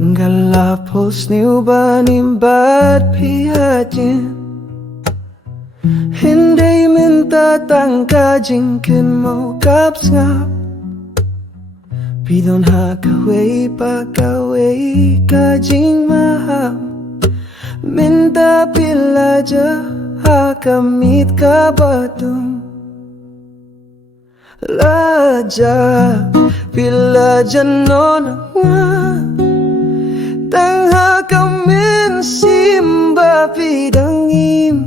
Galapos ni ubanim ba't pihajin Hindi minta tangkajingkin mo kapsngap Pidon hakaway pakaway kajing maham Minta pilaja hakamit kabatum Laja pilaja nona nga Tangha kamin simba pidangim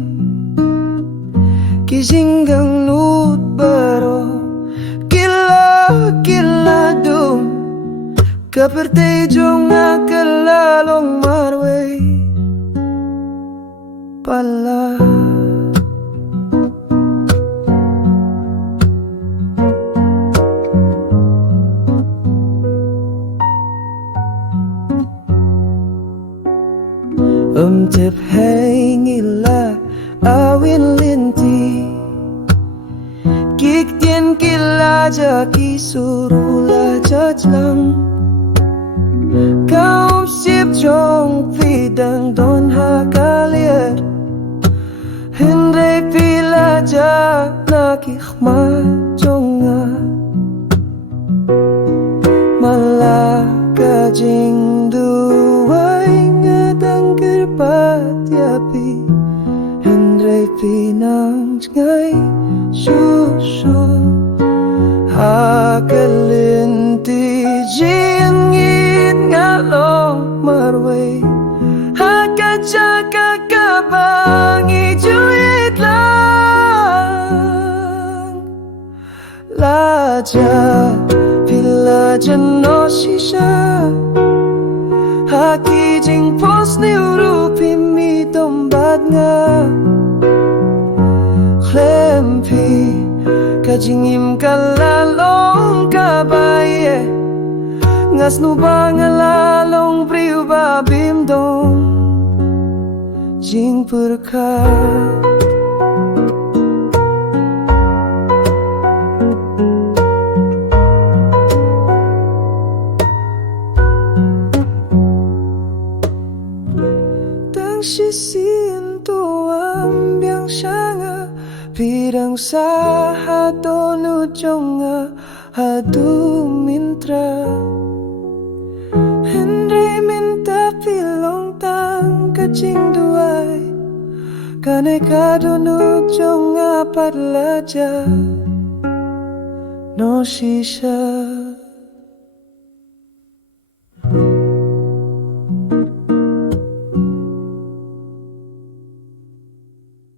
Kisinggang nut baro Kila dum Kaperte jonga kalalong marway Pala Tip hay ngila awin linti Kik tien kila jaki surula jajlang Kaum sip jong pidang don hakalier Hindre pila jak nakikma jonga Malaka jing duway ngadang kerpatiapi Hindre pinang ngay susu Hakalinti jingit ngalong marway Hakajaga kabangi juit lang Laja pila jano shisha Haki jing pos ni urupi mi dombat nga Klempi kajingim kalalong kabaye Ngas nubang alalong priu babim dong Jing purka Sisiin tuam biang syanga Pidang saha tonu jonga Hadu mintra Henry minta pilong tang kacing duai Kane kadonu jonga padlaja No shisha